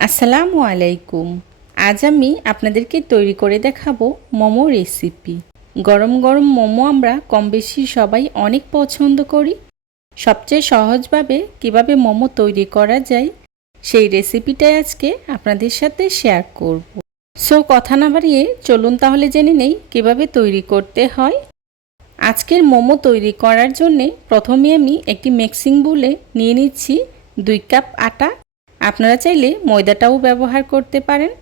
আসসালামু আলাইকুম। আজ আমি আপনাদেরকে তৈরি করে দেখাবো মোমো রেসিপি। গরম গরম মোমো আমরা কম বেশি সবাই অনেক পছন্দ করি। সবচেয়ে সহজভাবে কীভাবে মোমো তৈরি করা যায়, সেই রেসিপিটাই আজকে আপনাদের সাথে শেয়ার করব। সো, কথা না বাড়িয়ে চলুন তাহলে জেনে নেই কীভাবে তৈরি করতে হয়। আজকের মোমো তৈরি করার জন্যে প্রথমে আমি একটি মিক্সিং বুলে নিয়ে নিচ্ছি দুই কাপ আটা আপনারা চাইলে ময়দাটাও ব্যবহার করতে পারেন।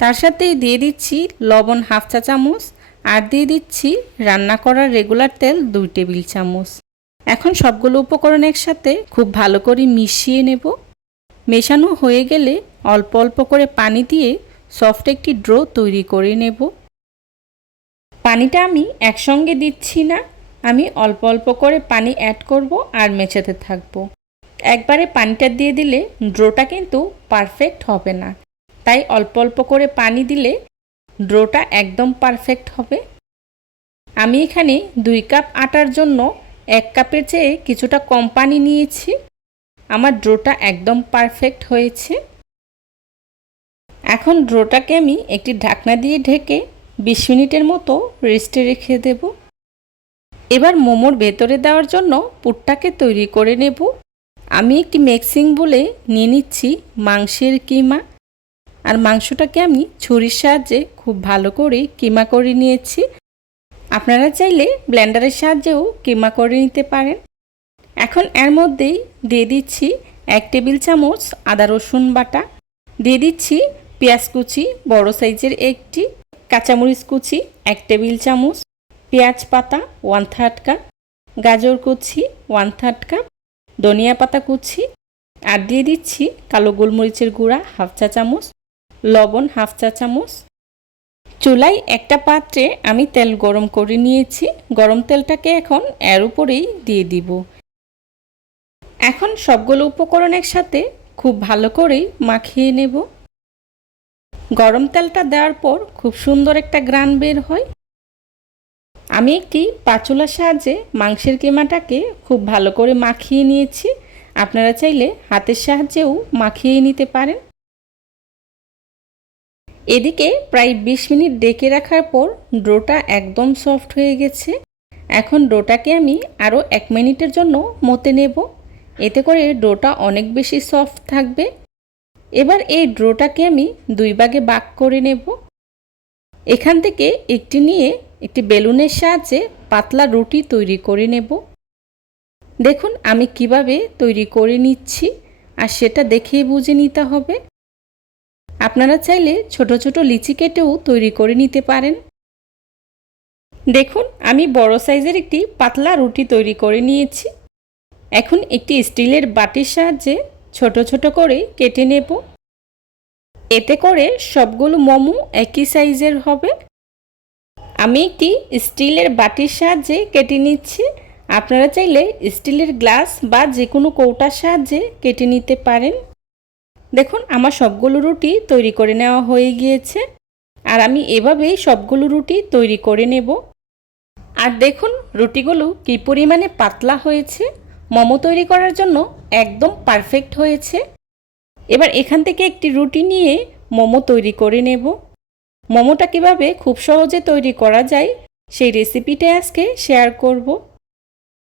তার সাথেই দিয়ে দিচ্ছি লবণ হাফ চা চামচ আর দিয়ে দিচ্ছি রান্না করার রেগুলার তেল দুই টেবিল চামচ। এখন সবগুলো উপকরণ একসাথে খুব ভালো করে মিশিয়ে নেব। মেশানো হয়ে গেলে অল্প অল্প করে পানি দিয়ে সফট একটি ড্রো তৈরি করে নেব। পানিটা আমি একসঙ্গে দিচ্ছি না। আমি অল্প অল্প করে পানি অ্যাড করব আর মেশাতে থাকব। একবারে পানিটা দিয়ে দিলে ড্রোটা কিন্তু পারফেক্ট হবে না। তাই অল্প অল্প করে পানি দিলে ড্রোটা একদম পারফেক্ট হবে। আমি এখানে দুই কাপ আটার জন্য এক কাপের চেয়ে কিছুটা কম পানি নিয়েছি। আমার ড্রোটা একদম পারফেক্ট হয়েছে। এখন ড্রোটাকে আমি একটি ঢাকনা দিয়ে ঢেকে বিশ মিনিটের মতো রেস্টে রেখে দেব। এবার মোমোর ভেতরে দেওয়ার জন্য পুরটাকে তৈরি করে নেব। আমি একটি মিক্সিং বলে নিয়ে নিচ্ছি মাংসের কিমা। আর মাংসটাকে আমি ছুরির সাহায্যে খুব ভালো করে কিমা করে নিয়েছি। আপনারা চাইলে ব্লেন্ডারের সাহায্যেও কিমা করে নিতে পারেন। এখন এর মধ্যেই দিয়ে দিচ্ছি এক টেবিল চামচ আদা রসুন বাটা। দিয়ে দিচ্ছি পেঁয়াজ কুচি, বড় সাইজের একটি কাঁচামরিচ কুচি, এক টেবিল চামচ পেঁয়াজ পাতা ওয়ান থার্ড কাপ গাজর কুচি ওয়ান থার্ড কাপ ধনিয়া পাতা কুচি, আর দিয়ে দিচ্ছি কালো গোলমরিচের গুঁড়া হাফ চা চামচ, লবণ হাফ চা চামচ। চুলায় একটা পাত্রে আমি তেল গরম করে নিয়েছি। গরম তেলটাকে এখন এর উপরেই দিয়ে দিব। এখন সবগুলো উপকরণ একসাথে খুব ভালো করেই মাখিয়ে নেব। গরম তেলটা দেওয়ার পর খুব সুন্দর একটা গ্রান বের হয়। আমি একটি পাচুলার সাহায্যে মাংসের কিমাটাকে খুব ভালো করে মাখিয়ে নিয়েছি। আপনারা চাইলে হাতের সাহায্যেও মাখিয়ে নিতে পারেন। এদিকে প্রায় বিশ মিনিট ডেকে রাখার পর ডোটা একদম সফট হয়ে গেছে। এখন ডোটাকে আমি আরও এক মিনিটের জন্য মতে নেব। এতে করে ডোটা অনেক বেশি সফট থাকবে। এবার এই ড্রোটাকে আমি দুই ভাগে বাক করে নেব। এখান থেকে একটি নিয়ে একটি বেলুনের সাহায্যে পাতলা রুটি তৈরি করে নেব। দেখুন, আমি কীভাবে তৈরি করে নিচ্ছি আর সেটা দেখেই বুঝে নিতে হবে। আপনারা চাইলে ছোট ছোট লিচি কেটেও তৈরি করে নিতে পারেন। দেখুন, আমি বড় সাইজের একটি পাতলা রুটি তৈরি করে নিয়েছি। এখন একটি স্টিলের বাটির সাহায্যে ছোট ছোট করে কেটে নেব। এতে করে সবগুলো মোমো একই সাইজের হবে। আমি একটি স্টিলের বাটির সাহায্যে কেটে নিচ্ছি? আপনারা চাইলে স্টিলের গ্লাস বা যে কোনো কৌটার সাহায্যে কেটে নিতে পারেন। দেখুন, আমার সবগুলো রুটি তৈরি করে নেওয়া হয়ে গিয়েছে। আর আমি এভাবেই সবগুলো রুটি তৈরি করে নেব। আর দেখুন, রুটিগুলো কী পরিমাণে পাতলা হয়েছে। মোমো তৈরি করার জন্য একদম পারফেক্ট হয়েছে। এবার এখান থেকে একটি রুটি নিয়ে মোমো তৈরি করে নেব। মোমোটা কীভাবে খুব সহজে তৈরি করা যায় সেই রেসিপিটাই আজকে শেয়ার করব।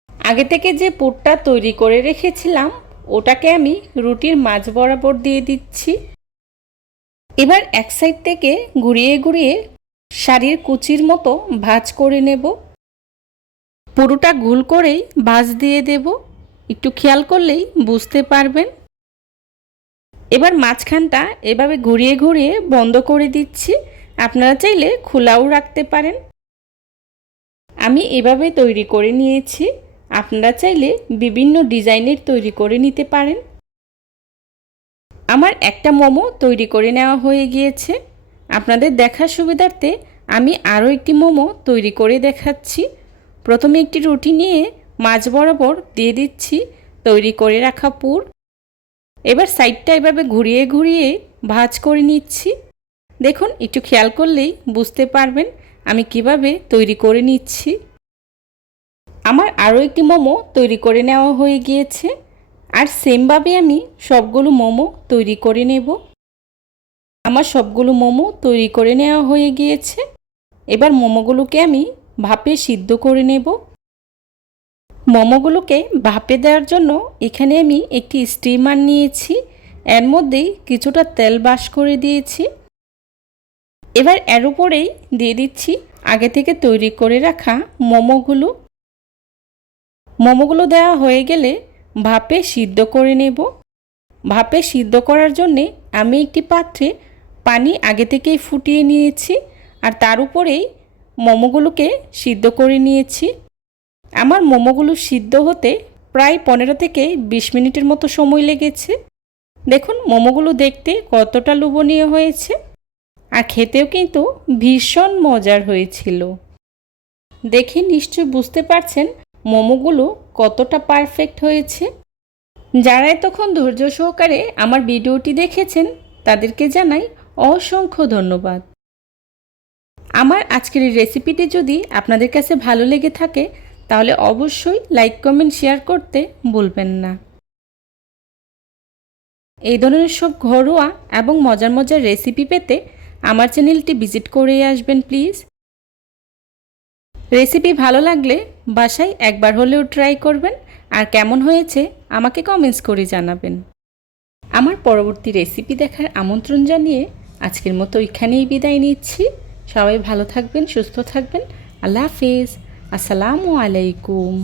আগে থেকে যে পুরটা তৈরি করে রেখেছিলাম, ওটাকে আমি রুটির মাঝ বরাবর দিয়ে দিচ্ছি। এবার এক সাইড থেকে ঘুরিয়ে ঘুরিয়ে শাড়ির কুচির মতো ভাজ করে নেব। পুরোটা গুল করেই ভাজ দিয়ে দেব। একটু খেয়াল করলেই বুঝতে পারবেন। এবার মাঝখানটা এভাবে ঘুরিয়ে ঘুরিয়ে বন্ধ করে দিচ্ছি। আপনারা চাইলে খোলাও রাখতে পারেন। আমি এভাবে তৈরি করে নিয়েছি। আপনারা চাইলে বিভিন্ন ডিজাইনের তৈরি করে নিতে পারেন। আমার একটা মোমো তৈরি করে নেওয়া হয়ে গিয়েছে। আপনাদের দেখার সুবিধার্থে আমি আরও একটি মোমো তৈরি করে দেখাচ্ছি। প্রথমে একটি রুটি নিয়ে মাছ বরাবর দিয়ে দিচ্ছি তৈরি করে রাখা পুর। এবার সাইডটা এভাবে ঘুরিয়ে ঘুরিয়ে ভাজ করে নিচ্ছি। দেখুন, একটু খেয়াল করলেই বুঝতে পারবেন আমি কীভাবে তৈরি করে নিচ্ছি। আমার আরও একটি মোমো তৈরি করে নেওয়া হয়ে গিয়েছে। আর সেমভাবে আমি সবগুলো মোমো তৈরি করে নেব। আমার সবগুলো মোমো তৈরি করে নেওয়া হয়ে গিয়েছে। এবার মোমোগুলোকে আমি ভাপে সিদ্ধ করে নেব। মোমোগুলোকে ভাপে দেওয়ার জন্য এখানে আমি একটি স্টিমার নিয়েছি। এর মধ্যেই কিছুটা তেল বাস করে দিয়েছি। এবার এর উপরেই দিয়ে দিচ্ছি আগে থেকে তৈরি করে রাখা মোমোগুলো। মোমোগুলো দেওয়া হয়ে গেলে ভাপে সিদ্ধ করে নেব। ভাপে সিদ্ধ করার জন্যে আমি একটি পাত্রে পানি আগে থেকেই ফুটিয়ে নিয়েছি আর তার উপরেই মোমোগুলোকে সিদ্ধ করে নিয়েছি। আমার মোমোগুলো সিদ্ধ হতে প্রায় পনেরো থেকে বিশ মিনিটের মতো সময় লেগেছে। দেখুন, মোমোগুলো দেখতে কতটা লোভনীয় হয়েছে। আর খেতেও কিন্তু ভীষণ মজার হয়েছিল। দেখে নিশ্চয় বুঝতে পারছেন মোমোগুলো কতটা পারফেক্ট হয়েছে। যারা তখন ধৈর্য সহকারে আমার ভিডিওটি দেখেছেন, তাদেরকে জানাই অসংখ্য ধন্যবাদ। আমার আজকের এই রেসিপিটি যদি আপনাদের কাছে ভালো লেগে থাকে, তাহলে অবশ্যই লাইক, কমেন্ট, শেয়ার করতে ভুলবেন না। এই ধরনের সব ঘরোয়া এবং মজার মজার রেসিপি পেতে আমার চ্যানেলটি ভিজিট করে আসবেন, প্লিজ। রেসিপি ভালো লাগলে বাসায় একবার হলেও ট্রাই করবেন, আর কেমন হয়েছে আমাকে কমেন্টস করে জানাবেন। আমার পরবর্তী রেসিপি দেখার আমন্ত্রণ জানিয়ে আজকের মতো এখানেই বিদায় নিচ্ছি। সবাই ভালো থাকবেন, সুস্থ থাকবেন। আল্লাহ হাফিজ। আসসালামু আলাইকুম।